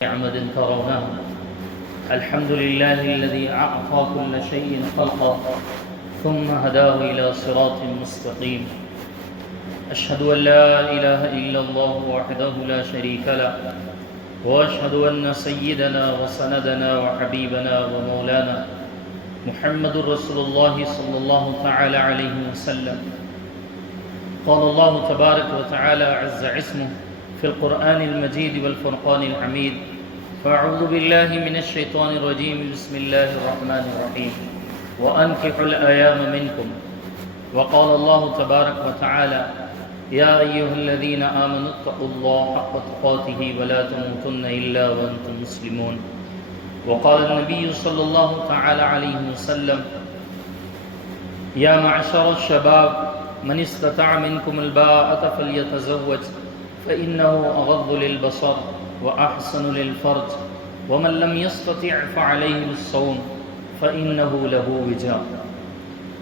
عمد ترونه الحمد لله الذي أعطى كل شيء خلقه ثم هداه إلى صراط مستقيم. أشهد أن لا إله إلا الله وحده لا شريك له، وأشهد أن سيدنا وسندنا وحبيبنا ومولانا محمد رسول الله صلى الله تعالى عليه وسلم. قال الله تبارك وتعالى عز اسمه في القرآن المجيد والفرقان الحميد: فأعوذ بالله من الشيطان الرجيم بسم الله الرحمن الرحيم وأنكحوا الأيام منكم. وقال الله تبارك وتعالى: يا أيها الذين آمنوا اتقوا الله حق تقاته ولا تموتن إلا وأنتم مسلمون. وقال النبي صلى الله تعالى عليه وسلم: يا معشر الشباب من استطاع منكم الباءة فليتزوج فإنه أغض للبصر وأحسن للفرج، ومن لم يستطع فعليه بالصوم فإنه له وجاء.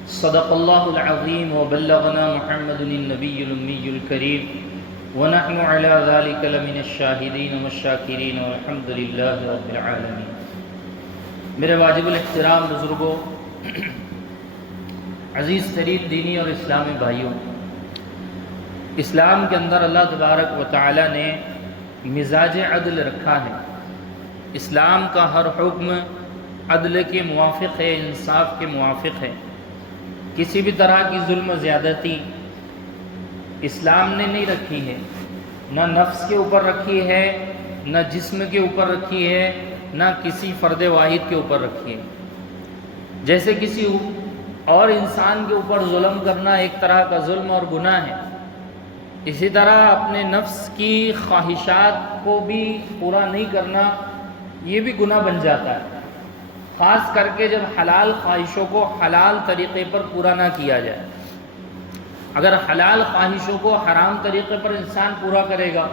صدق الله العظيم وبلغنا محمد النبي الأمي الكريم ونحن على ذلك لمن الشاهدين والشاكرين والحمد لله رب العالمين. میرے واجب الاحترام بزرگوں، عزیز ترین دینی اور اسلامی بھائیوں، اسلام کے اندر اللہ تبارک و تعالی نے مزاج عدل رکھا ہے۔ اسلام کا ہر حکم عدل کے موافق ہے، انصاف کے موافق ہے۔ کسی بھی طرح کی ظلم و زیادتی اسلام نے نہیں رکھی ہے، نہ نفس کے اوپر رکھی ہے، نہ جسم کے اوپر رکھی ہے، نہ کسی فرد واحد کے اوپر رکھی ہے۔ جیسے کسی اور انسان کے اوپر ظلم کرنا ایک طرح کا ظلم اور گناہ ہے، اسی طرح اپنے نفس کی خواہشات کو بھی پورا نہیں کرنا یہ بھی گناہ بن جاتا ہے، خاص کر کے جب حلال خواہشوں کو حلال طریقے پر پورا نہ کیا جائے۔ اگر حلال خواہشوں کو حرام طریقے پر انسان پورا کرے گا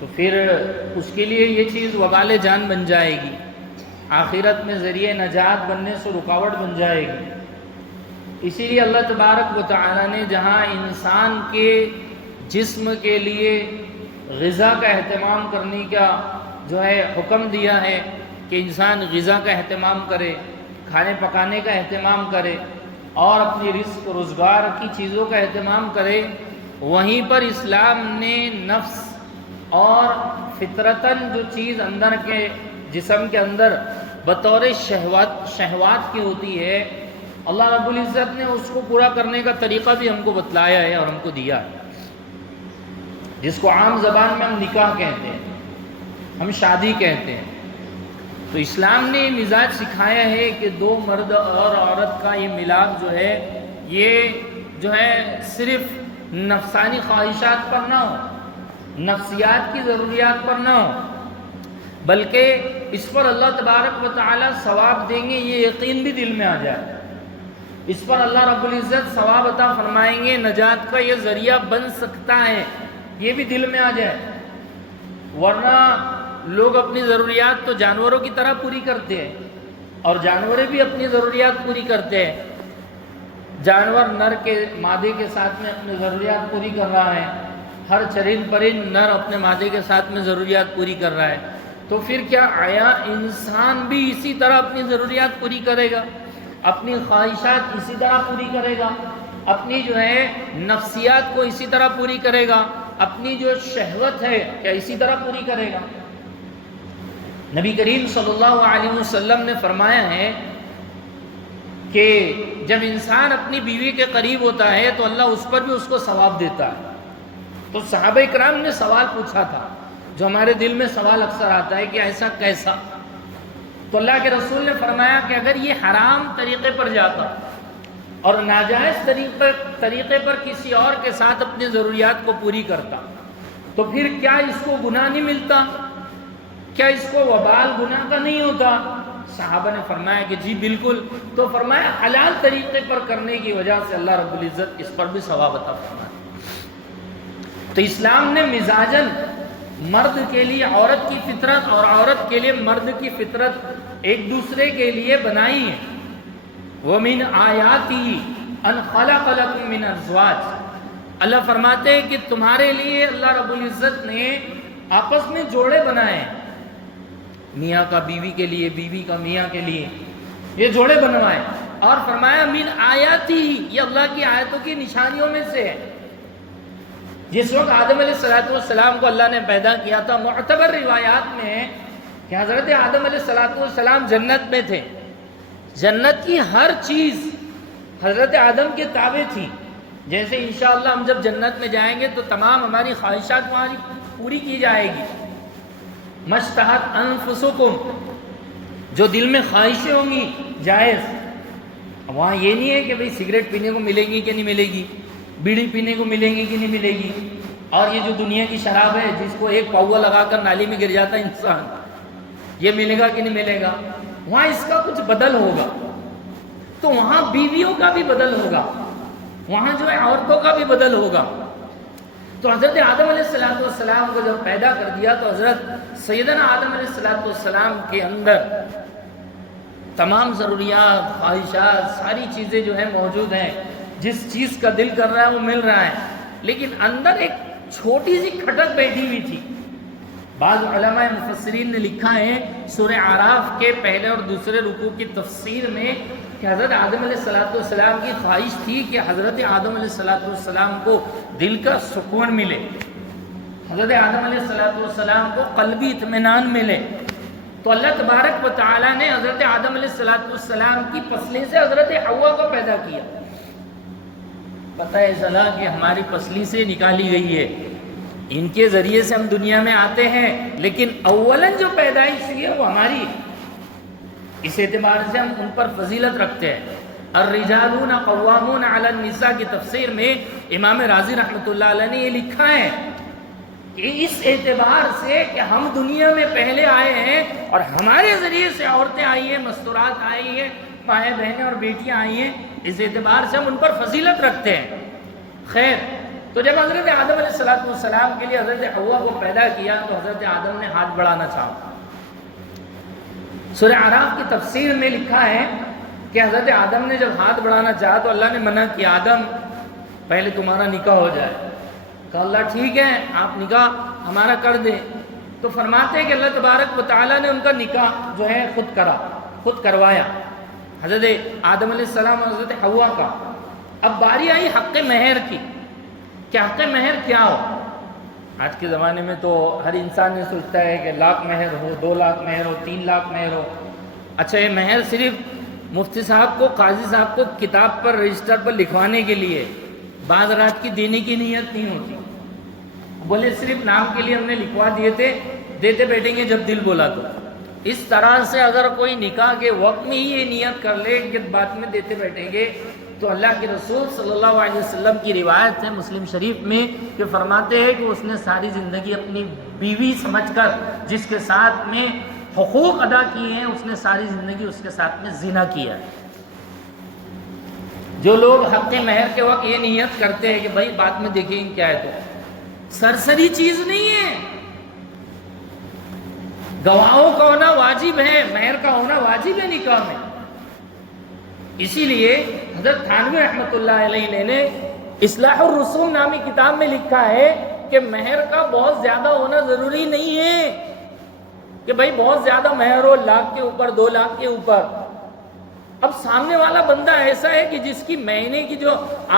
تو پھر اس کے لیے یہ چیز وبال جان بن جائے گی، آخرت میں ذریعہ نجات بننے سے رکاوٹ بن جائے گی۔ اسی لیے اللہ تبارک و تعالی نے جہاں انسان کے جسم کے لیے غذا کا اہتمام کرنے کا حکم دیا ہے کہ انسان غذا کا اہتمام کرے، کھانے پکانے کا اہتمام کرے اور اپنی رزق روزگار کی چیزوں کا اہتمام کرے، وہیں پر اسلام نے نفس اور فطرتاً جو چیز اندر کے جسم کے اندر بطور شہوات کی ہوتی ہے، اللہ رب العزت نے اس کو پورا کرنے کا طریقہ بھی ہم کو بتلایا ہے اور ہم کو دیا ہے، جس کو عام زبان میں ہم نکاح کہتے ہیں، ہم شادی کہتے ہیں۔ تو اسلام نے یہ مزاج سکھایا ہے کہ دو مرد اور عورت کا یہ ملاپ یہ صرف نفسانی خواہشات پر نہ ہو، نفسیات کی ضروریات پر نہ ہو، بلکہ اس پر اللہ تبارک و تعالی ثواب دیں گے، یہ یقین بھی دل میں آ جائے، اس پر اللہ رب العزت ثواب عطا فرمائیں گے، نجات کا یہ ذریعہ بن سکتا ہے، یہ بھی دل میں آ جائے۔ ورنہ لوگ اپنی ضروریات تو جانوروں کی طرح پوری کرتے ہیں اور جانور بھی اپنی ضروریات پوری کرتے ہیں۔ جانور نر کے مادے کے ساتھ میں اپنی ضروریات پوری کر رہا ہے، ہر چرند پرند نر اپنے مادے کے ساتھ میں ضروریات پوری کر رہا ہے، تو پھر کیا آیا انسان بھی اسی طرح اپنی ضروریات پوری کرے گا، اپنی خواہشات اسی طرح پوری کرے گا، اپنی نفسیات کو اسی طرح پوری کرے گا، اپنی جو شہوت ہے کیا اسی طرح پوری کرے گا؟ نبی کریم صلی اللہ علیہ وسلم نے فرمایا ہے کہ جب انسان اپنی بیوی کے قریب ہوتا ہے تو اللہ اس پر بھی اس کو ثواب دیتا ہے۔ تو صحابہ کرام نے سوال پوچھا تھا، جو ہمارے دل میں سوال اکثر آتا ہے کہ ایسا کیسا؟ تو اللہ کے رسول نے فرمایا کہ اگر یہ حرام طریقے پر جاتا اور ناجائز طریقے پر کسی اور کے ساتھ اپنی ضروریات کو پوری کرتا تو پھر کیا اس کو گناہ نہیں ملتا؟ کیا اس کو وبال گناہ کا نہیں ہوتا؟ صحابہ نے فرمایا کہ جی بالکل۔ تو فرمایا حلال طریقے پر کرنے کی وجہ سے اللہ رب العزت اس پر بھی ثواب عطا فرمایا۔ تو اسلام نے مزاجاً مرد کے لیے عورت کی فطرت اور عورت کے لیے مرد کی فطرت ایک دوسرے کے لیے بنائی ہے۔ وَمِنْ آيَاتِهِ أَنْ خَلَقَ لَكُم مِّنْ أَزْوَاجٍ، اللہ فرماتے ہیں کہ تمہارے لیے اللہ رب العزت نے آپس میں جوڑے بنائے، میاں کا بیوی کے لیے، بیوی کا میاں کے لیے، یہ جوڑے بنوائے، اور فرمایا من آیاتی، یہ اللہ کی آیتوں کی نشانیوں میں سے ہے۔ جس وقت آدم علیہ السلام کو اللہ نے پیدا کیا تھا، معتبر روایات میں ہے کہ حضرت آدم علیہ السلام جنت میں تھے، جنت کی ہر چیز حضرت آدم کے تابع تھی۔ جیسے انشاءاللہ ہم جب جنت میں جائیں گے تو تمام ہماری خواہشات وہاں پوری کی جائے گی۔ مشتہت انفسکم، جو دل میں خواہشیں ہوں گی جائز۔ وہاں یہ نہیں ہے کہ بھئی سگریٹ پینے کو ملے گی کہ نہیں ملے گی، بیڑی پینے کو ملیں گی کہ نہیں ملے گی، اور یہ جو دنیا کی شراب ہے جس کو ایک پاؤا لگا کر نالی میں گر جاتا ہے انسان، یہ ملے گا کہ نہیں ملے گا۔ وہاں اس کا کچھ بدل ہوگا، تو وہاں بیویوں کا بھی بدل ہوگا، وہاں جو ہے عورتوں کا بھی بدل ہوگا۔ تو حضرت آدم علیہ السلام کو جب پیدا کر دیا تو حضرت سیدنا آدم علیہ السلام کے اندر تمام ضروریات، خواہشات، ساری چیزیں جو ہیں موجود ہیں، جس چیز کا دل کر رہا ہے وہ مل رہا ہے، لیکن اندر ایک چھوٹی سی کھٹک بیٹھی ہوئی تھی۔ بعض علماء مفسرین نے لکھا ہے سورہ اعراف کے پہلے اور دوسرے رکوع کی تفسیر میں کہ حضرت آدم علیہ السلام کی خواہش تھی کہ حضرت آدم علیہ السلام کو دل کا سکون ملے، حضرت آدم علیہ السلام کو قلبی اطمینان ملے۔ تو اللہ تبارک و تعالیٰ نے حضرت آدم علیہ السلام کی پسلی سے حضرت حوا کو پیدا کیا۔ پتہ ہے چلا کہ ہماری پسلی سے نکالی گئی ہے، ان کے ذریعے سے ہم دنیا میں آتے ہیں، لیکن اولاً جو پیدائش ہوئی ہے وہ ہماری ہے۔ اس اعتبار سے ہم ان پر فضیلت رکھتے ہیں۔ الرجالون قوامون علی النساء کی تفسیر میں امام رازی رحمۃ اللہ علیہ نے یہ لکھا ہے کہ اس اعتبار سے کہ ہم دنیا میں پہلے آئے ہیں اور ہمارے ذریعے سے عورتیں آئی ہیں، مستورات آئی ہیں، مائیں بہنیں اور بیٹیاں آئی ہیں، اس اعتبار سے ہم ان پر فضیلت رکھتے ہیں۔ خیر، تو جب حضرت آدم علیہ السلام کے لیے حضرت حوا کو پیدا کیا تو حضرت آدم نے ہاتھ بڑھانا چاہا۔ سورہ اعراف کی تفسیر میں لکھا ہے کہ حضرت آدم نے جب ہاتھ بڑھانا چاہا تو اللہ نے منع کیا، آدم پہلے تمہارا نکاح ہو جائے۔ کہا اللہ ٹھیک ہے، آپ نکاح ہمارا کر دیں۔ تو فرماتے ہیں کہ اللہ تبارک و تعالیٰ نے ان کا نکاح جو ہے خود کروایا، حضرت آدم علیہ السلام اور حضرت حوا کا۔ اب باری آئی حق مہر کی کہ حق مہر کیا ہو۔ آج کے زمانے میں تو ہر انسان یہ سوچتا ہے کہ 1 لاکھ مہر ہو، 2 لاکھ مہر ہو، 3 لاکھ مہر ہو۔ اچھا، یہ مہر صرف مفتی صاحب کو، قاضی صاحب کو کتاب پر، رجسٹر پر لکھوانے کے لیے، بعض رات کی دینے کی نیت نہیں ہوتی۔ بولے صرف نام کے لیے ہم نے لکھوا دیے تھے، دیتے بیٹھیں گے جب دل بولا تو۔ اس طرح سے اگر کوئی نکاح کے وقت میں ہی یہ نیت کر لے کہ بعد میں دیتے بیٹھیں گے، تو اللہ کے رسول صلی اللہ علیہ وسلم کی روایت ہے مسلم شریف میں کہ فرماتے ہیں کہ اس نے ساری زندگی اپنی بیوی سمجھ کر جس کے ساتھ میں حقوق ادا کیے ہیں، اس نے ساری زندگی اس کے ساتھ میں زنا کیا ہے۔ جو لوگ حق مہر کے وقت یہ نیت کرتے ہیں کہ بھائی بعد میں دیکھیں گے کیا ہے، تو سرسری چیز نہیں ہے۔ گواہوں کا ہونا واجب ہے، مہر کا ہونا واجب ہے نکاح میں۔ اسی لیے حضرت تھانوی رحمۃ اللہ علیہ نے اصلاح الرسوم نامی کتاب میں لکھا ہے کہ مہر کا بہت زیادہ ہونا ضروری نہیں ہے کہ بھائی بہت زیادہ مہر ہو، 1 لاکھ کے اوپر، 2 لاکھ کے اوپر۔ اب سامنے والا بندہ ایسا ہے کہ جس کی مہینے کی جو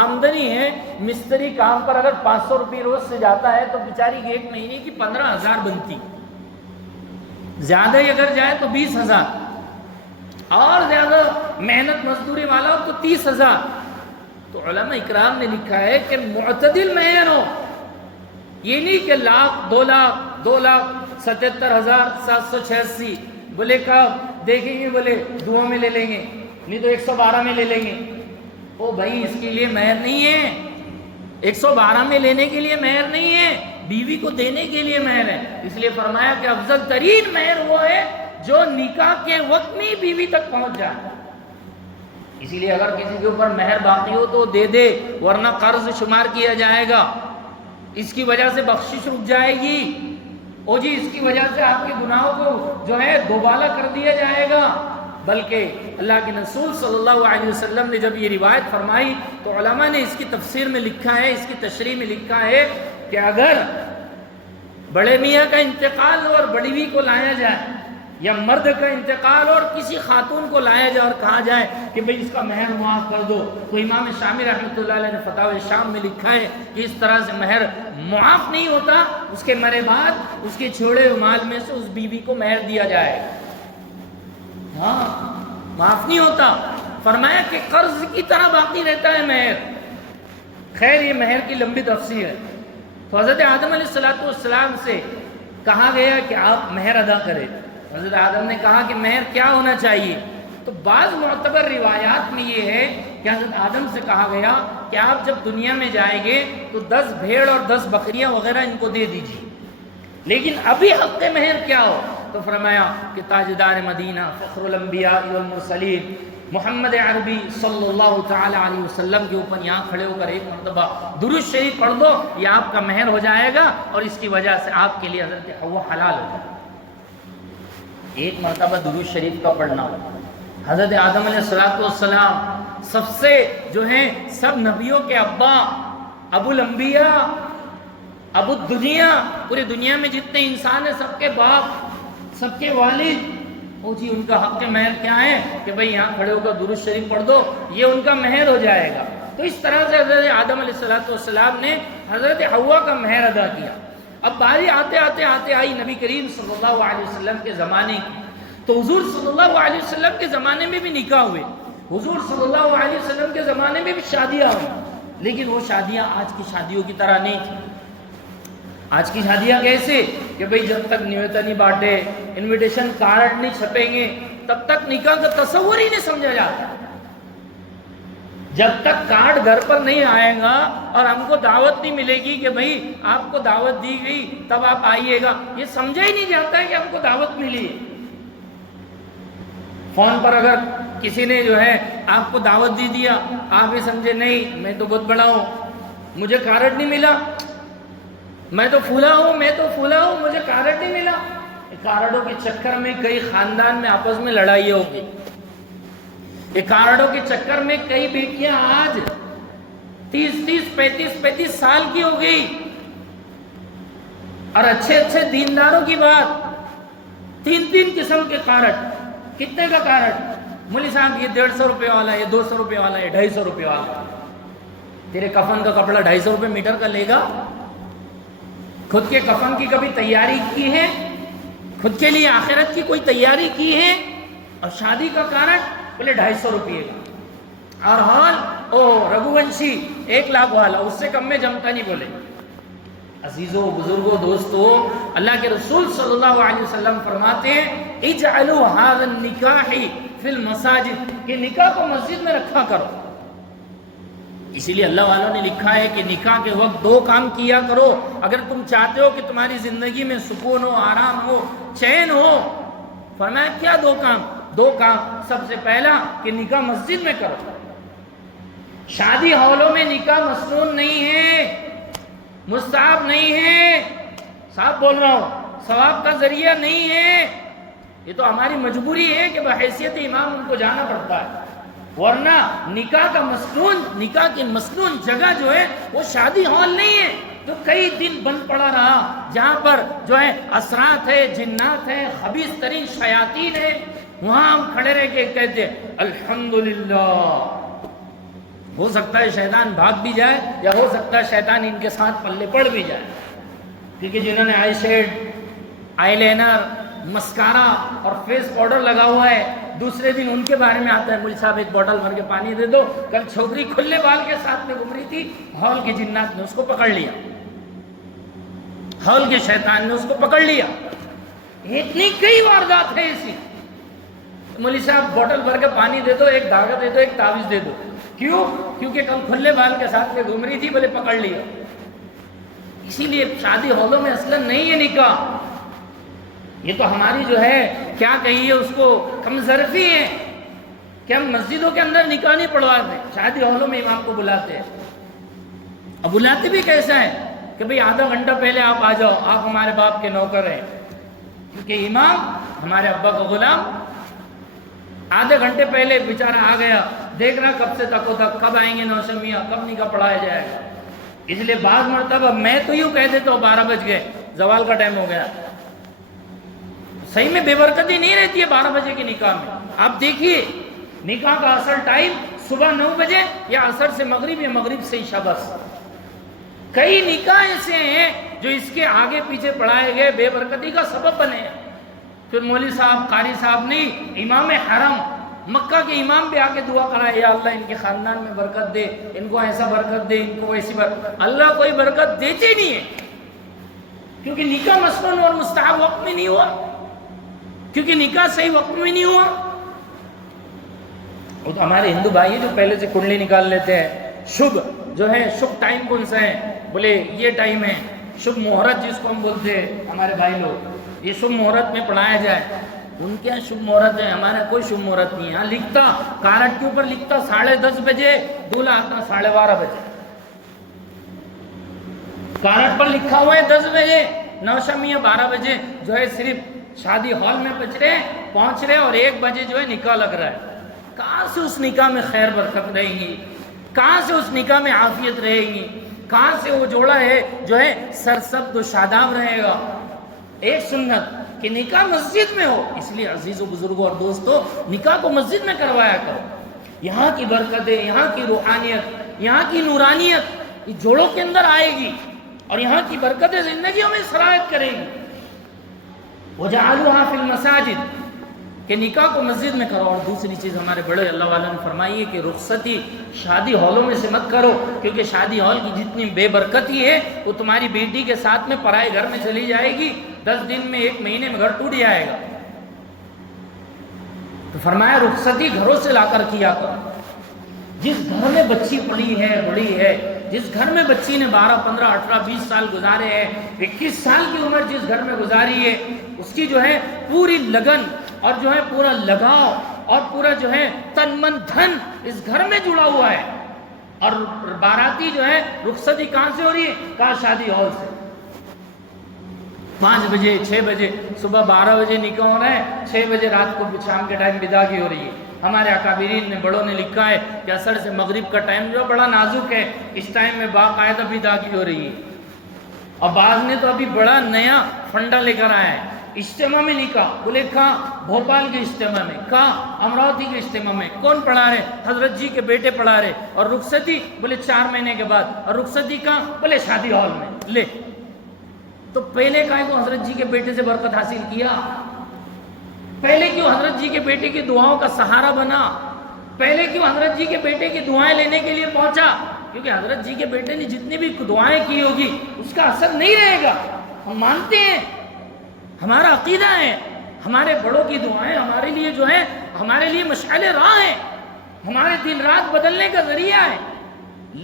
آمدنی ہے، مستری کام پر اگر 500 روپے روز سے جاتا ہے تو بیچاری کی 1 مہینے کی 15,000 بنتی، زیادہ ہی اگر جائے تو 20,000، اور زیادہ محنت مزدوری والا ہو تو 30,000۔ تو علماء اکرام نے لکھا ہے کہ معتدل مہر ہو، یہ نہیں کہ 1 لاکھ، 2 لاکھ، 2,77,786، بولے کب دیکھیں گے، بولے دعا میں لے لیں گے، نہیں تو 112 میں لے لیں گے۔ او بھائی، اس کے لیے مہر نہیں ہے، 112 میں لینے کے لیے مہر نہیں ہے، بیوی کو دینے کے لیے مہر ہے۔ اس لیے فرمایا کہ افضل ترین مہر وہ ہے جو نکاح کے وقت میں بیوی تک پہنچ جائے۔ اسی لیے اگر کسی کے اوپر مہر باقی ہو تو دے دے، ورنہ قرض شمار کیا جائے گا، اس کی وجہ سے بخشش رک جائے گی، او جی اس کی وجہ سے آپ کے گناہوں کو جو ہے دوبالا کر دیا جائے گا۔ بلکہ اللہ کے رسول صلی اللہ علیہ وسلم نے جب یہ روایت فرمائی تو علماء نے اس کی تفسیر میں لکھا ہے، اس کی تشریح میں لکھا ہے کہ اگر بڑے میاں کا انتقال ہو اور بڑی بیوی کو لایا جائے یا مرد کا انتقال اور کسی خاتون کو لایا جائے اور کہا جائے کہ بھئی اس کا مہر معاف کر دو، تو امام شامی رحمۃ اللہ علیہ نے فتاوی شام میں لکھا ہے کہ اس طرح سے مہر معاف نہیں ہوتا، اس کے مرے بعد اس کے چھوڑے ہوئے مال میں سے اس بیوی کو مہر دیا جائے، ہاں معاف نہیں ہوتا۔ فرمایا کہ قرض کی طرح باقی رہتا ہے مہر۔ خیر یہ مہر کی لمبی تفصیل ہے۔ تو حضرت آدم علیہ السلام سے کہا گیا کہ آپ مہر ادا کریں۔ حضرت آدم نے کہا کہ مہر کیا ہونا چاہیے؟ تو بعض معتبر روایات میں یہ ہے کہ حضرت آدم سے کہا گیا کہ آپ جب دنیا میں جائیں گے تو 10 بھیڑ اور 10 بکریاں وغیرہ ان کو دے دیجیے، لیکن ابھی حق مہر کیا ہو؟ تو فرمایا کہ تاجدار مدینہ فخر الانبیاء والمرسلین محمد عربی صلی اللہ تعالی علیہ وسلم کے اوپر یہاں کھڑے ہو کر ایک مرتبہ درود شریف پڑھ دو، یہ آپ کا مہر ہو جائے گا اور اس کی وجہ سے آپ کے لیے حضرت حوا حلال ہو جائے گا۔ ایک مرتبہ درود شریف کا پڑھنا۔ حضرت آدم علیہ السلام سب سے جو ہیں سب نبیوں کے ابا، ابو الانبیاء، ابو الدنیا، پوری دنیا میں جتنے انسان ہیں سب کے باپ، سب کے والد، وہ جی ان کا حق مہر کیا ہے کہ بھئی یہاں کھڑے ہو کر درود شریف پڑھ دو، یہ ان کا مہر ہو جائے گا۔ تو اس طرح سے حضرت آدم علیہ السلام نے حضرت حوا کا مہر ادا کیا۔ اب باری آتے آئی نبی کریم صلی اللہ علیہ وسلم کے زمانے کی، تو حضور صلی اللہ علیہ وسلم کے زمانے میں بھی نکاح ہوئے، حضور صلی اللہ علیہ وسلم کے زمانے میں بھی شادیاں ہوئی، لیکن وہ شادیاں آج کی شادیوں کی طرح نہیں تھیں۔ آج کی شادیاں کیسے کہ بھئی جب تک نیوتا نہیں بانٹے، انویٹیشن کارڈ نہیں چھپیں گے، تب تک نکاح کا تصور ہی نہیں سمجھا جاتا۔ جب تک کارڈ گھر پر نہیں آئے گا اور ہم کو دعوت نہیں ملے گی کہ بھئی آپ کو دعوت دی گئی تب آپ آئیے گا، یہ سمجھا ہی نہیں جاتا ہے کہ ہم کو دعوت ملی ہے۔ فون پر اگر کسی نے جو ہے آپ کو دعوت دی دیا، آپ یہ سمجھے نہیں میں تو بہت بڑا ہوں، مجھے کارڈ نہیں ملا، میں تو پھولا ہوں، مجھے کارڈ نہیں ملا۔ کارڈوں کے چکر میں کئی خاندان میں آپس میں لڑائی ہوگی، یہ کارڈوں کے چکر میں کئی بیٹیاں آج 30 35 سال کی ہو گئی، اور اچھے دینداروں کی بات 3 قسم کے کارڈ۔ کتنے کا کارڈ؟ مولوی صاحب یہ 150 روپے والا ہے، یہ 200 روپے والا ہے، 250 روپے والا۔ تیرے کفن کا کپڑا 250 روپے میٹر کا لے گا؟ خود کے کفن کی کبھی تیاری کی ہے؟ خود کے لیے آخرت کی کوئی تیاری کی ہے؟ اور شادی کا کارڈ بولے 250 روپے کا، اور ہال رگھوونشی 1 لاکھ والا، اس سے کم میں جمتا نہیں بولے۔ عزیزوں، بزرگوں، دوستوں، اللہ کے رسول صلی اللہ علیہ وسلم فرماتے ہیں اجعلوا هذا النکاح فی المساجد، کہ نکاح کو مسجد میں رکھا کرو۔ اسی لیے اللہ والوں نے لکھا ہے کہ نکاح کے وقت 2 کام کیا کرو اگر تم چاہتے ہو کہ تمہاری زندگی میں سکون ہو، آرام ہو، چین ہو۔ فرمایا کیا 2 کام؟ 2 کام، سب سے پہلا کہ نکاح مسجد میں کرو۔ شادی ہالوں میں نکاح مسنون نہیں ہے، مستحب نہیں ہے، صاحب بول رہا ہوں، ثواب کا ذریعہ نہیں ہے۔ یہ تو ہماری مجبوری ہے کہ بحیثیت امام ان کو جانا پڑتا ہے، ورنہ نکاح کی مسنون جگہ جو ہے وہ شادی ہال نہیں ہے جو کئی دن بند پڑا رہا، جہاں پر جو ہے اثرات ہے، جنات ہے، خبیث ترین شیاطین ہے، وہاں ہم کھڑے رہ کے کہتے ہیں الحمدللہ۔ ہو سکتا ہے شیطان بھاگ بھی جائے، یا ہو سکتا ہے شیطان ان کے ساتھ پلے پڑ بھی جائے، کیونکہ جنہوں نے آئی شیڈ، آئی لائنر، مسکارا اور فیس پاؤڈر لگا ہوا ہے، دوسرے دن ان کے بارے میں آتا ہے مولوی صاحب 1 بوتل بھر کے پانی دے دو۔ کل چھوکری کھلے بال کے ساتھ میں گھوم رہی تھی، ہال کے جنات نے اس کو پکڑ لیا، ہال کے شیطان نے اس کو پکڑ لیا۔ اتنی کئی واردات ہے ایسی۔ مولوی صاحب بوتل بھر کے پانی دے دو، 1 دھاگا دے دو، 1 تعویذ دے دو۔ کیوں؟ کیونکہ کل کھلے بال کے ساتھ میں گھوم رہی تھی، بولے پکڑ لیا۔ اسی لیے شادی ہالوں میں اصلاً نہیں ہے نکاح، یہ تو ہماری جو ہے کیا کہیے اس کو کم ظرفی ہے کہ ہم مسجدوں کے اندر نکاح نہیں پڑھواتے، شادی ہالوں میں امام کو بلاتے ہیں۔ اب بلاتے بھی کیسا ہے کہ بھئی آدھا گھنٹہ پہلے آپ آ جاؤ، آپ ہمارے باپ کے نوکر ہیں، کیونکہ امام ہمارے ابا کا غلام۔ آدھے گھنٹے پہلے بیچارہ آ گیا، دیکھ رہا کب سے تک کب آئیں گے نوشمیاں، کب نکاح پڑھایا جائے گا۔ اس لیے بعض مرتبہ میں تو یوں کہہ دیتا ہوں 12 بج گئے، زوال کا ٹائم ہو گیا، صحیح میں بے برکتی نہیں رہتی ہے 12 بجے کے نکاح میں. آپ دیکھیے نکاح کا اصل ٹائم صبح 9 بجے یا عصر سے مغرب یا مغرب سے عشاء بس. کئی نکاح ایسے ہیں جو اس کے آگے پیچھے پڑھائے گئے بے برکتی کا سبب بنے. پھر مولوی صاحب قاری صاحب نہیں، امام حرم مکہ کے امام بھی آ کے دعا کرائے یا اللہ ان کے خاندان میں برکت دے، ان کو ایسا برکت دے، ان کو ایسی برکت. اللہ کوئی برکت دیتے نہیں ہے، کیونکہ نکاح مسنون اور مستحب وقت میں نہیں ہوا، کیونکہ نکاح صحیح وقت میں نہیں ہوا. وہ تو ہمارے ہندو بھائی جو پہلے سے کنڈلی نکال لیتے ہیں. شبھ جو ہے، شبھ ٹائم کون سا ہے؟ بولے یہ ٹائم ہے شبھ مہورت جس کو ہم بولتے ہیں ہمارے بھائی لوگ، یہ شبھ مہورت میں پڑھایا جائے. ان کے یہاں شبھ مہورت ہے، ہمارا کوئی شبھ مہورت نہیں ہے. یہاں لکھتا کارڈ کے اوپر لکھتا 10:30 بجے، دولہا آتا 12:30 بجے. کارڈ پر لکھا ہوا ہے 10 بجے، نوشہ میاں 12 بجے جو ہے صرف شادی ہال میں پہنچ رہے اور 1 بجے جو ہے نکاح لگ رہا ہے. کہاں سے اس نکاح میں خیر برکت رہے گی؟ کہاں سے اس نکاح میں عافیت رہے گی؟ کہاں سے وہ جوڑا ہے جو ہے سرسبز و شاداب رہے گا؟ ایک سنت کہ نکاح مسجد میں ہو. اس لیے عزیزو بزرگوں اور دوستو، نکاح کو مسجد میں کروایا کرو. یہاں کی برکتیں، یہاں کی روحانیت، یہاں کی نورانیت یہ جوڑوں کے اندر آئے گی اور یہاں کی برکتیں زندگیوں میں سرایت کریں گی. وَجَعَلُوهَا فِي الْمَسَاجِدِ کہ نکاح کو مسجد میں کرو. اور دوسری چیز ہمارے بڑے اللہ والوں نے فرمائی ہے کہ رخصتی شادی ہالوں میں سے مت کرو، کیونکہ شادی ہال کی جتنی بے برکتی ہے وہ تمہاری بیٹی کے ساتھ میں پرائے گھر میں چلی جائے گی. 10 دن میں 1 مہینے میں گھر ٹوٹ جائے گا. تو فرمایا رخصتی گھروں سے لا کر کیا کرو. جس گھر میں بچی پلی ہے، بڑی ہے، جس گھر میں بچی نے 12 15 18 20 سال گزارے ہیں، 21 سال کی عمر جس گھر میں گزاری ہے، اس کی جو ہے پوری لگن اور جو ہے پورا لگاؤ اور پورا جو ہے تن من دھن اس گھر میں جڑا ہوا ہے. اور باراتی جو ہے رخصتی کہاں سے ہو رہی ہے؟ کہاں؟ شادی ہال سے. 5 بجے 6 بجے صبح 12 بجے نکاح ہو رہا ہے، 6 بجے رات کو شام کے ٹائم بداغی ہو رہی ہے. ہمارے اکابرین نے بڑوں نے لکھا ہے کہ عصر سے مغرب کا ٹائم جو بڑا نازک ہے، اس ٹائم میں باقاعدہ بداغی ہو رہی ہے. اور بعض نے تو ابھی بڑا نیا فنڈا لے کر آیا ہے، اجتماع میں نکاح. بولے کہاں؟ بھوپال کے اجتماع میں. کہاں؟ امراوتی کے اجتماع میں. کون پڑھا رہے؟ حضرت جی کے بیٹے پڑھا رہے. اور رخصتی بولے 4 مہینے کے بعد. اور رخصتی کہاں؟ بولے شادی ہال میں. لے تو پہلے کہیں کو حضرت جی کے بیٹے سے برکت حاصل کیا؟ پہلے کیوں حضرت جی کے بیٹے کی دعاؤں کا سہارا بنا؟ پہلے کیوں حضرت جی کے بیٹے کی دعائیں لینے کے لیے پہنچا؟ کیونکہ حضرت جی کے بیٹے نے جتنی بھی دعائیں کی ہوگی اس کا اثر نہیں رہے گا. ہم مانتے ہیں، ہمارا عقیدہ ہے، ہمارے بڑوں کی دعائیں ہمارے لیے جو ہیں ہمارے لیے مشعل راہ ہیں، ہمارے دن رات بدلنے کا ذریعہ ہے.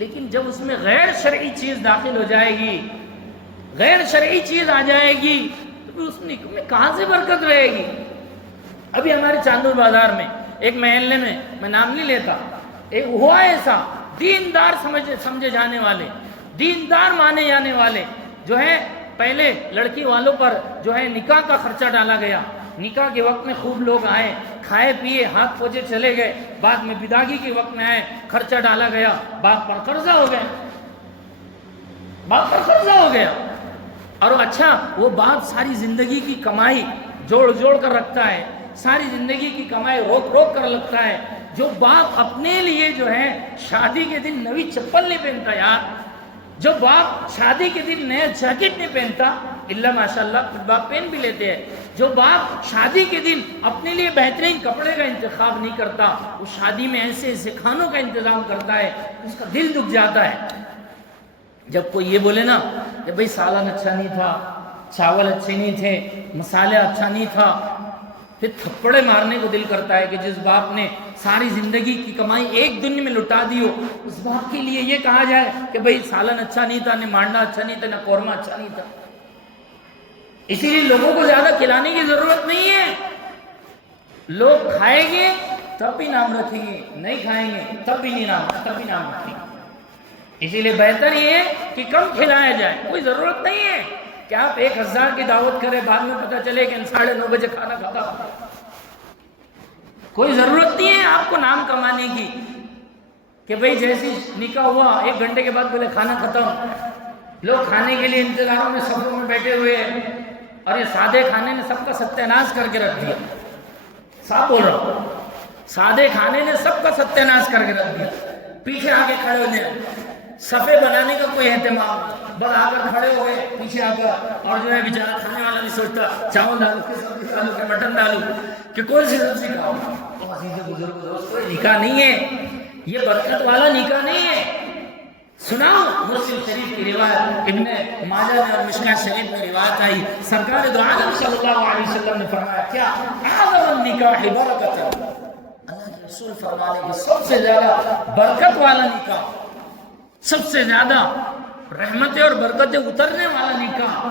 لیکن جب اس میں غیر شرعی چیز داخل ہو جائے گی، غیر شرعی چیز آ جائے گی، تو پھر اس میں کہاں سے برکت رہے گی؟ ابھی ہمارے چاندور بازار میں ایک محلے میں نام نہیں لیتا، ایک ہوا ایسا دیندار سمجھے جانے والے، دیندار مانے جانے والے جو ہے، پہلے لڑکی والوں پر جو ہے نکاح کا خرچہ ڈالا گیا. نکاح کے وقت میں خوب لوگ آئے، کھائے پیے، ہاتھ پوچھے چلے گئے. بعد میں بداغی کے وقت میں آئے، خرچہ ڈالا گیا، باپ پر قرضہ ہو گیا، باپ پر قرضہ ہو گیا. اور اچھا وہ باپ ساری زندگی کی کمائی جوڑ کر رکھتا ہے، ساری زندگی کی کمائی روک کر رکھتا ہے. جو باپ اپنے لیے جو ہے شادی کے دن نئی چپل نہیں پہنتا یار، جو باپ شادی کے دن نیا جیکٹ نہیں پہنتا، اللہ ماشاءاللہ باپ پہن بھی لیتے ہیں، جو باپ شادی کے دن اپنے لیے بہترین کپڑے کا انتخاب نہیں کرتا، وہ شادی میں ایسے ایسے کھانوں کا انتظام کرتا ہے، اس کا دل دکھ جاتا ہے. جب کوئی یہ بولے نا کہ بھئی سالن اچھا نہیں تھا، چاول اچھے نہیں تھے، مسالہ اچھا نہیں تھا، پھر تھپڑے مارنے کو دل کرتا ہے کہ جس باپ نے ساری زندگی کی کمائی ایک دن میں لٹا دی ہو، اس باپ کے لیے یہ کہا جائے کہ بھئی سالن اچھا نہیں تھا، نہ مانڈا اچھا نہیں تھا، نہ قورمہ اچھا نہیں تھا. اسی لیے لوگوں کو زیادہ کھلانے کی ضرورت نہیں ہے. لوگ کھائیں گے تب بھی نام رکھیں گے، نہیں کھائیں گے تب بھی نام رکھیں گے. اسی لیے بہتر یہ ہے کہ کم کھلایا جائے. کوئی ضرورت نہیں ہے کہ آپ 1000 کی دعوت کریں، بعد میں پتہ چلے کہ 9:30 بجے کھانا کھاتا. کوئی ضرورت نہیں ہے آپ کو نام کمانے کی کہ بھئی جیسی نکاح ہوا 1 گھنٹے کے بعد بولے کھانا ختم. لوگ کھانے کے لیے انتظاروں میں صفوں میں بیٹھے ہوئے ہیں. اور یہ سادے کھانے نے سب کا ستیہ ناش کر کے رکھ دیا. صاحب بول رہا ہوں، سادے کھانے نے سب کا ستیہ ناش کر کے رکھ دیا. پیچھے آ کے کھڑے ہونے، صفے بنانے کا کوئی اہتمام، بس آ کر کھڑے ہو گئے پیچھے آ کر. اور جو ہے بیچارہ کھانے والا نہیں سوچتا چاول ڈالو کہ سبزی ڈالو کہ مٹن ڈالو کہ کون سی سبزی کھاؤ. تو عزیز بزرگ دوستو، یہ نکاح نہیں ہے، یہ برکت والا نکاح نہیں ہے. سناؤ، مسلم شریف کی روایت، ابن ماجہ میں اور مشکاۃ شریف میں روایت آئی، سرکار دو عالم صلی اللہ علیہ وسلم نے فرمایا کیا اعظم النکاح برکت، اللہ کے رسول فرمانے کی سب سے زیادہ برکت والا نکاح، سب سے زیادہ رحمتیں اور برکتیں اترنے والا نکاح،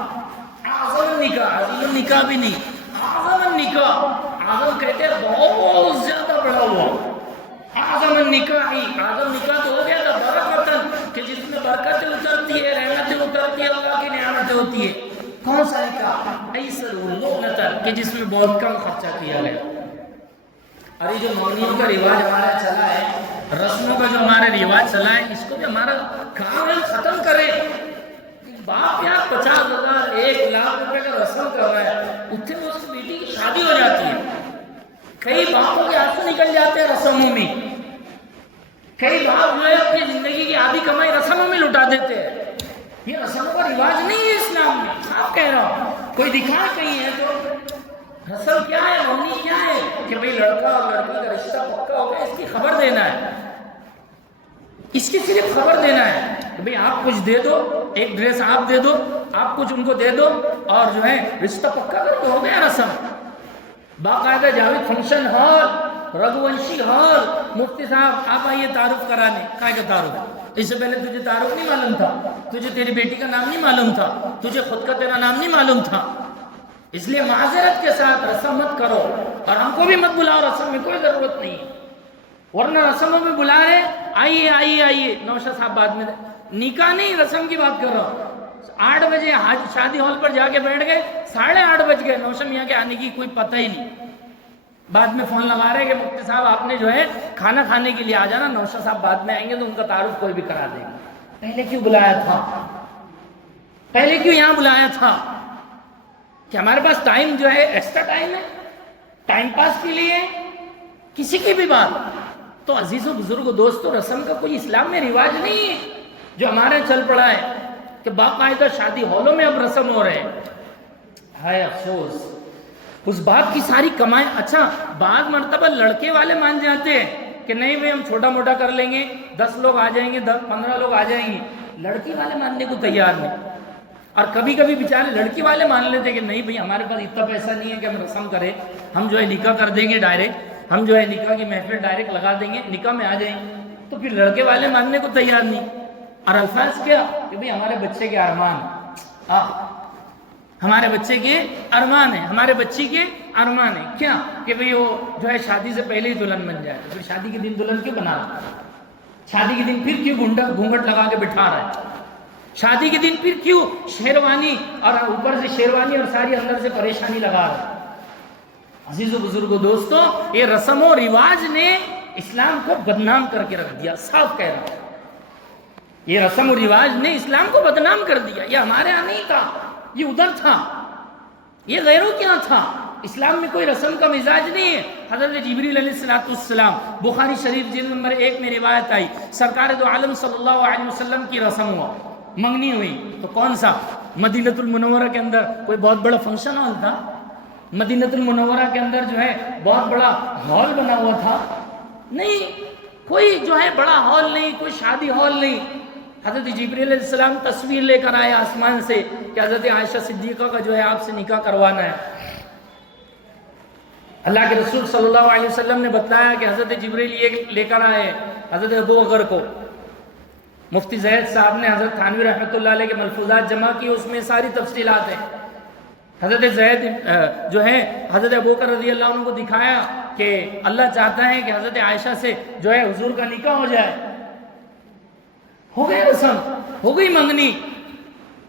اعظم النکاح، عظیم النکاح بھی نہیں، اعظم النکاح. اعظم کہتے ہیں بہت زیادہ بڑا ہوا. اعظم النکاح، اعظم نکاح تو ہو گیا تھا برکتن، کہ جس میں برکتیں اترتی ہے، رحمتیں اترتی ہے، اللہ کی نعمتیں ہوتی ہے. کون سا نکاح؟ ایسر اللغنتن، کہ جس میں بہت کم خرچہ کیا گیا. ارے جو مغنیوں کا رواج ہمارا چلا ہے، رسموں کا جو ہمارا رواج چلا ہے، اس کو بھی ہمارا کام ہے ختم کرے. باپ یار 50,000 1,00,000 روپے کا رسم کر رہا ہے، اتنے میں اس کی بیٹی کی شادی ہو جاتی ہے. کئی باپوں کے آنسو نکل جاتے ہیں رسموں میں. کئی باپ جو ہے اپنی زندگی کی آدھی کمائی رسموں میں لٹا دیتے ہیں. یہ رسموں کا رواج نہیں ہے اسلام میں. آپ کہہ رہا ہوں کوئی دکھا کہیں ہے تو رسم کیا ہے، مونی کیا ہے کہ بھئی لڑکا اور لڑکی کا رشتہ پکا ہو گیا، اس کی خبر دینا ہے، اس کی صرف خبر دینا ہے کہ بھئی آپ کچھ دے دو، ایک ڈریس آپ دے دو، آپ کچھ ان کو دے دو، اور جو ہے رشتہ پکا کر کے ہو گیا رسم. باقاعدہ جاوید فنکشن ہال، رگھوونشی ہال، مفتی صاحب آپ آئیے تعارف کرانے. کہاں کا تعارف؟ اس سے پہلے تجھے تعارف نہیں معلوم تھا، تجھے تیری بیٹی کا نام نہیں معلوم تھا، تجھے خود کا تیرا نام نہیں معلوم تھا. اس لیے معذرت کے ساتھ رسم مت کرو، اور ہم کو بھی مت بلاؤ، رسم میں کوئی ضرورت نہیں. ورنہ رسموں میں بلا رہے، آئیے آئیے آئیے، نوشا صاحب بعد میں. نکاح نہیں، رسم کی بات کر رہا ہوں. 8 بجے شادی ہال پر جا کے بیٹھ گئے، 8:30 بج گئے، نوشا میاں کے آنے کی کوئی پتہ ہی نہیں. بعد میں فون لگا رہے کہ مفتی صاحب آپ نے جو ہے کھانا کھانے کے لیے آ جانا، نوشا صاحب بعد میں آئیں گے تو ان کا تعارف کوئی بھی کرا دے گا. پہلے کیوں بلایا تھا؟ پہلے کیوں یہاں بلایا تھا؟ کہ ہمارے پاس ٹائم جو ہے ایکسٹرا ٹائم ہے، ٹائم پاس کے لیے کسی کی بھی بات. تو عزیزوں بزرگوں دوستوں، رسم کا کوئی اسلام میں رواج نہیں ہے جو ہمارے چل پڑا ہے کہ باقاعدہ شادی ہالوں میں اب رسم ہو رہے ہیں. ہائے افسوس، اس بات کی ساری کمائیں. اچھا بعض مرتبہ لڑکے والے مان جاتے ہیں کہ نہیں بھائی ہم چھوٹا موٹا کر لیں گے، 10 لوگ آ جائیں گے، 15 لوگ آ جائیں گے. لڑکی والے ماننے کو تیار نہیں. اور کبھی کبھی بیچارے لڑکی والے مان لیتے کہ نہیں بھائی ہمارے پاس اتنا پیسہ نہیں ہے کہ ہم رسم کریں، ہم جو ہے نکاح کر دیں گے ڈائریکٹ، ہم جو ہے نکاح کی محفل ڈائریکٹ لگا دیں گے، نکاح میں آ جائیں گے. تو پھر لڑکے والے ماننے کو تیار نہیں. اور الفاظ کیا کہ بھائی ہمارے بچے کے ارمان، ہمارے بچے کے ارمان ہیں، ہمارے بچی کے ارمان ہیں. کیا کہ بھئی وہ جو ہے شادی سے پہلے ہی دلہن بن جائے. پھر شادی کے دن دلہن کیوں بنا رہا ہے؟ شادی کے دن پھر کیوں گھونگھٹ لگا کے بٹھا رہا ہے؟ شادی کے دن پھر کیوں شیروانی اور اوپر سے شیروانی اور ساری اندر سے پریشانی لگا رہا ہے؟ عزیزو بزرگو دوستو، یہ رسم و رواج نے اسلام کو بدنام کر کے رکھ دیا. صاف کہہ رہا ہوں، یہ رسم و رواج نے اسلام کو بدنام کر دیا. یہ ہمارے ہاں نہیں تھا، یہ ادھر تھا، یہ غیروں کے ہاں تھا. اسلام میں کوئی رسم کا مزاج نہیں ہے. حضرت جبریل علیہ السلام، بخاری شریف جلد نمبر 1 میں روایت آئی، سرکار دو عالم صلی اللہ علیہ وسلم کی رسم ہوا، منگنی ہوئی. تو کون سا؟ مدینۃ المنورہ کے اندر کوئی بہت بڑا فنکشن ہال تھا؟ مدینۃ المنورہ کے اندر جو ہے بہت بڑا ہال بنا ہوا تھا؟ نہیں، کوئی جو ہے بڑا ہال نہیں، کوئی شادی ہال نہیں. حضرت جبریل علیہ السلام تصویر لے کر آئے آسمان سے کہ حضرت عائشہ صدیقہ کا جو ہے آپ سے نکاح کروانا ہے. اللہ کے رسول صلی اللہ علیہ وسلم نے بتایا کہ حضرت جبریل یہ لے کر آئے حضرت ابو بکر کو. مفتی زید صاحب نے حضرت تھانوی رحمۃ اللہ علیہ کے ملفوظات جمع کی، اس میں ساری تفصیلات ہیں. حضرت زید جو ہے حضرت ابو بکر رضی اللہ عنہ کو دکھایا کہ اللہ چاہتا ہے کہ حضرت عائشہ سے جو ہے حضور کا نکاح ہو جائے. ہو گئی رسم، ہو گئی منگنی.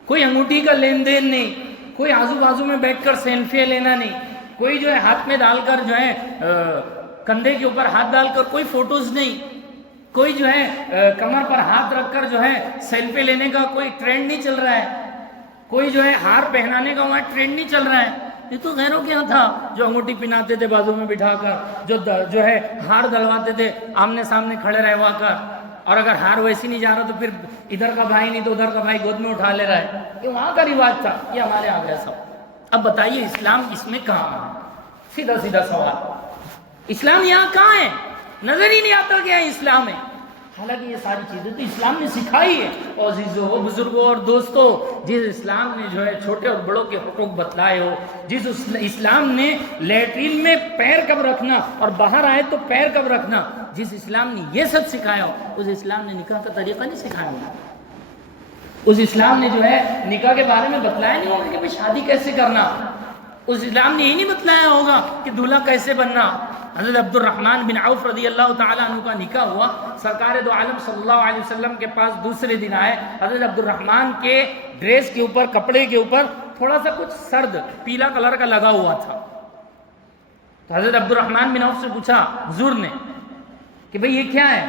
کوئی انگوٹھی کا لین دین نہیں، کوئی آزو بازو میں بیٹھ کر سیلفی لینا نہیں، کوئی جو ہے ہاتھ میں ڈال کر جو ہے کندھے کے اوپر ہاتھ ڈال کر کوئی فوٹوز نہیں، کوئی جو ہے کمر پر ہاتھ رکھ کر جو ہے سیلفی لینے کا کوئی ٹرینڈ نہیں چل رہا ہے، کوئی جو ہے ہار پہنانے کا وہاں ٹرینڈ نہیں چل رہا ہے. یہ تو غیروں کے یہاں تھا جو انگوٹھی پہناتے تھے بازو میں بٹھا کر, جو ہے ہار دلواتے تھے آمنے سامنے کھڑے رہوا کر, اور اگر ہار ویسی نہیں جا رہا تو پھر ادھر کا بھائی نہیں تو ادھر کا بھائی گود میں اٹھا لے رہا ہے. یہ وہاں کا رواج تھا, یہ ہمارے آ گیا سب. اب بتائیے اسلام اس میں کہاں ہے؟ سیدھا سیدھا سوال, اسلام یہاں کہاں ہے؟ نظر ہی نہیں آتا کہ اسلام ہے. حالانکہ یہ ساری چیزیں تو اسلام نے سکھائی ہے. اور عزیزو, بزرگوں اور دوستوں, جس اسلام نے جو ہے چھوٹے اور بڑوں کے حقوق بتلائے ہو, جس اسلام نے لیٹرین میں پیر کب رکھنا اور باہر آئے تو پیر کب رکھنا, جس اسلام نے یہ سب سکھایا ہو, اس اسلام نے نکاح کا طریقہ نہیں سکھایا ہوگا. اس اسلام نے جو ہے نکاح کے بارے میں بتلایا نہیں ہوگا کہ بھائی شادی کیسے کرنا. اس اسلام نے یہ نہیں بتلایا ہوگا کہ دولہا کیسے بننا. حضرت عبد الرحمن بن عوف رضی اللہ تعالیٰ عنہ کا نکاح ہوا. سرکار دو عالم صلی اللہ علیہ وسلم کے پاس دوسرے دن آئے. حضرت عبد الرحمن کے ڈریس کے اوپر, کپڑے کے اوپر تھوڑا سا کچھ سرد پیلا کلر کا لگا ہوا تھا. تو حضرت عبد الرحمن بن عوف سے پوچھا حضور نے کہ بھئی یہ کیا ہے؟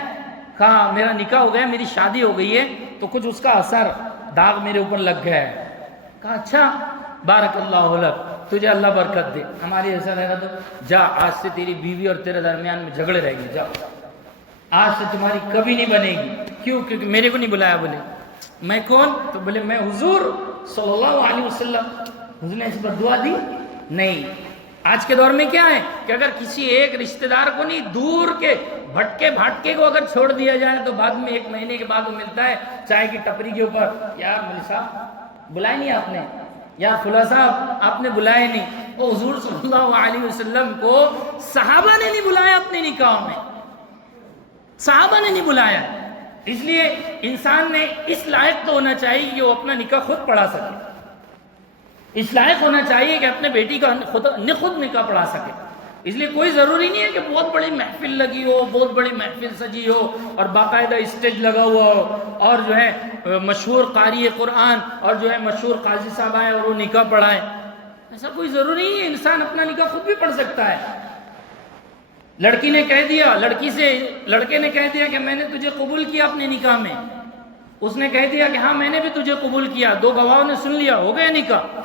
کہا میرا نکاح ہو گیا, میری شادی ہو گئی ہے, تو کچھ اس کا اثر داغ میرے اوپر لگ گیا ہے. کہا اچھا, بارک اللہ لک, تجھے اللہ برکت دے. ہمارے ایسا رہے گا تو جا, آج سے تیری بیوی اور تیرے درمیان میں جھگڑے رہے گی, جا آج سے تمہاری کبھی نہیں بنے گی. کیوں؟ کیونکہ میرے کو نہیں بلایا. بولے میں کون؟ تو بولے میں حضور صلی اللہ علیہ وسلم. حضور نے اس پر دعا دی؟ نہیں. آج کے دور میں کیا ہے کہ اگر کسی ایک رشتہ دار کو نہیں, دور کے بھٹکے بھاٹکے کو اگر چھوڑ دیا جائے تو بعد میں 1 مہینے کے بعد وہ ملتا ہے چائے کی ٹپری کے اوپر, یار مولوی صاحب بلائے نہیں آپ نے, یا فلاں صاحب آپ نے بلائے نہیں. وہ حضور صلی اللہ علیہ وسلم کو صحابہ نے نہیں بلایا اپنے نکاح میں, صحابہ نے نہیں بلایا. اس لیے انسان نے اس لائق تو ہونا چاہیے کہ وہ اپنا نکاح خود پڑھا سکے. اس لائق ہونا چاہیے کہ اپنے بیٹی کا خود نکاح پڑھا سکے. اس لیے کوئی ضروری نہیں ہے کہ بہت بڑی محفل لگی ہو, بہت بڑی محفل سجی ہو اور باقاعدہ اسٹیج لگا ہوا ہو, اور جو ہے مشہور قاری قرآن اور جو ہے مشہور قاضی صاحب آئے اور وہ نکاح پڑھائے. ایسا کوئی ضروری نہیں ہے. انسان اپنا نکاح خود بھی پڑھ سکتا ہے. لڑکی نے کہہ دیا, لڑکے نے کہہ دیا کہ میں نے تجھے قبول کیا اپنے نکاح میں. اس نے کہہ دیا کہ ہاں میں نے بھی تجھے قبول کیا. 2 گواہوں نے سن لیا, ہو گیا نکاح.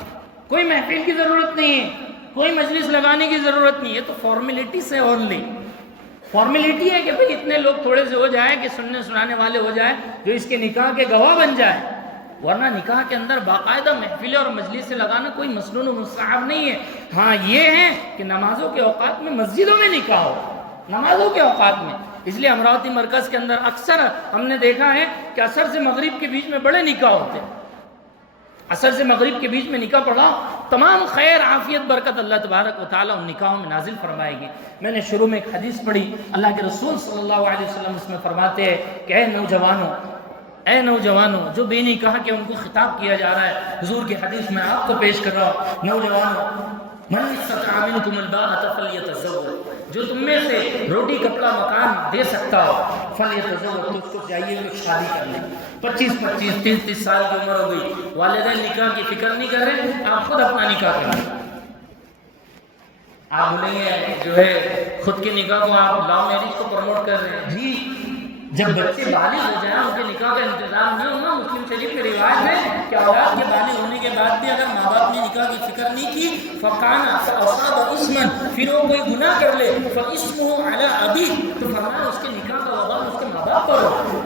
کوئی محفل کی ضرورت نہیں ہے, کوئی مجلس لگانے کی ضرورت نہیں ہے. تو فارمیلٹی سے اونلی فارمیلٹی ہے کہ بھئی اتنے لوگ تھوڑے سے ہو جائیں کہ سننے سنانے والے ہو جائیں جو اس کے نکاح کے گواہ بن جائیں. ورنہ نکاح کے اندر باقاعدہ محفلیں اور مجلس سے لگانا کوئی مسنون و مستحب نہیں ہے. ہاں یہ ہے کہ نمازوں کے اوقات میں مسجدوں میں نکاح ہو, نمازوں کے اوقات میں. اس لیے امراوتی مرکز کے اندر اکثر ہم نے دیکھا ہے کہ عصر سے مغرب کے بیچ میں بڑے نکاح ہوتے ہیں. عصر سے مغرب کے بیچ میں نکاح پڑھا, تمام خیر عافیت برکت اللہ تبارک و تعالیٰ ان نکاحوں میں نازل فرمائے گی. میں نے شروع میں ایک حدیث پڑھی, اللہ کے رسول صلی اللہ علیہ وسلم اس میں فرماتے ہیں کہ اے نوجوانوں جو بے نکاح کے ان کو خطاب کیا جا رہا ہے. حضور کی حدیث میں آپ کو پیش کر رہا ہوں. نوجوانوں, من استطاع منکم الباءۃ فلیتزوج, جو تم میں سے روٹی کپڑا مکان دے سکتا ہو فلیتزوج, تو اس کو چاہیے کہ شادی کر لیں. 25 30 سال کی عمر ہو گئی, والدین نکاح کی فکر نہیں کر رہے, آپ خود اپنا نکاح کریں. آپ بولیں گے جو ہے خود کے نکاح کو آپ لا میرج کو پروموٹ کر رہے ہیں. جی, جب بچے بالغ ہو جائیں ان کے نکاح کا انتظام نہیں ہوگا. مسلم شریف کے روایت ہے کہ اولاد کے بالغ ہونے کے بعد بھی اگر ماں باپ نے نکاح کی فکر نہیں کی فقانا فاصاب اسما, پھر وہ کوئی گناہ کر لے فاسمہ علی ابیہ, تو فرمایا اس کے نکاح کا وبال اس کے ماں باپ پر ہو.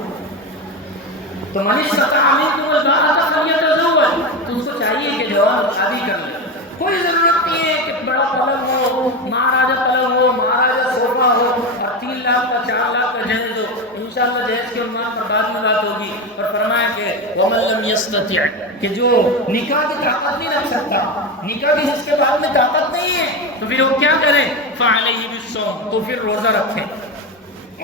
تو من استطاع منکم الباءۃ فلیتزوج, تو اس کو چاہیے کہ جوان شادی کر لے. کوئی ضرورت نہیں ہے کہ بڑا پلنگ ہو, مہاراجا پلنگ ہو, مہاراجا صوفہ ہو اور 3 لاکھ کا 4 لاکھ کا جہیز ہو. انشاءاللہ جہیز کے عنوان پر بعد میں بات ہوگی. اور فرمایا کہ ومن لم یستطع, کہ جو نکاح کی طاقت نہیں رکھ سکتا, نکاح کی جس کے بعد میں طاقت نہیں ہے, تو پھر وہ کیا کرے, فعلیہ بالصوم, تو پھر روزہ رکھے.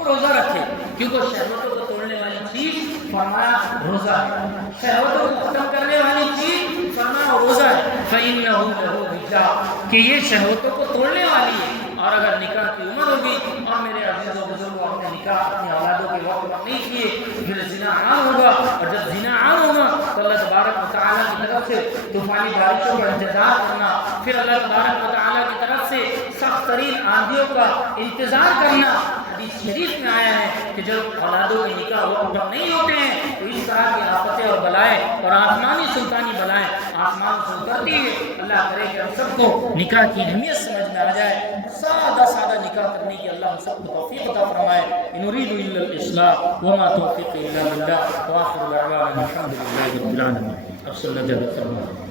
روزہ رکھے کیونکہ شہوتوں کو توڑنے والی چیز فرمایا روزہ ہے. شہوتوں کو ختم کرنے والی چیز فرمایا روزہ ہے. فإنہ لہ وجاء, کہ یہ شہوتوں کو توڑنے والی ہے. اور اگر نکاح کی عمر ہوگی اور میرے عزیزوں بزرگوں اپنے نکاح اپنی اولادوں کے وقت نہیں کیے, پھر زنا عام ہوگا. اور جب زنا عام ہوگا تو اللہ تبارک و تعالیٰ کی طرف سے طوفانی بارشوں کا انتظار کرنا, پھر اللہ تبارک و تعالیٰ کی طرف سے سخت ترین آندھیوں کا انتظار کرنا. حدیث شریف میں آیا ہے کہ جب اولادوں کے نکاح وقت نہیں ہوتے ہیں تو اس طرح کی آفتیں اور بلائیں اور آسمانی سلطانی بلائیں آسمان سے اترتی ہے۔ اللہ کرے کہ ہم سب کو نکاح کی اہمیت سمجھ میں آ جائے، سادہ سادہ نکاح کرنے کی اللہ ہم سب کو توفیق عطا فرمائے۔ ان اريد الا الاصلاح وما توفيقي الا بالله، واخر دعوانا الحمد لله رب العالمين۔ صلی اللہ علیہ وسلم۔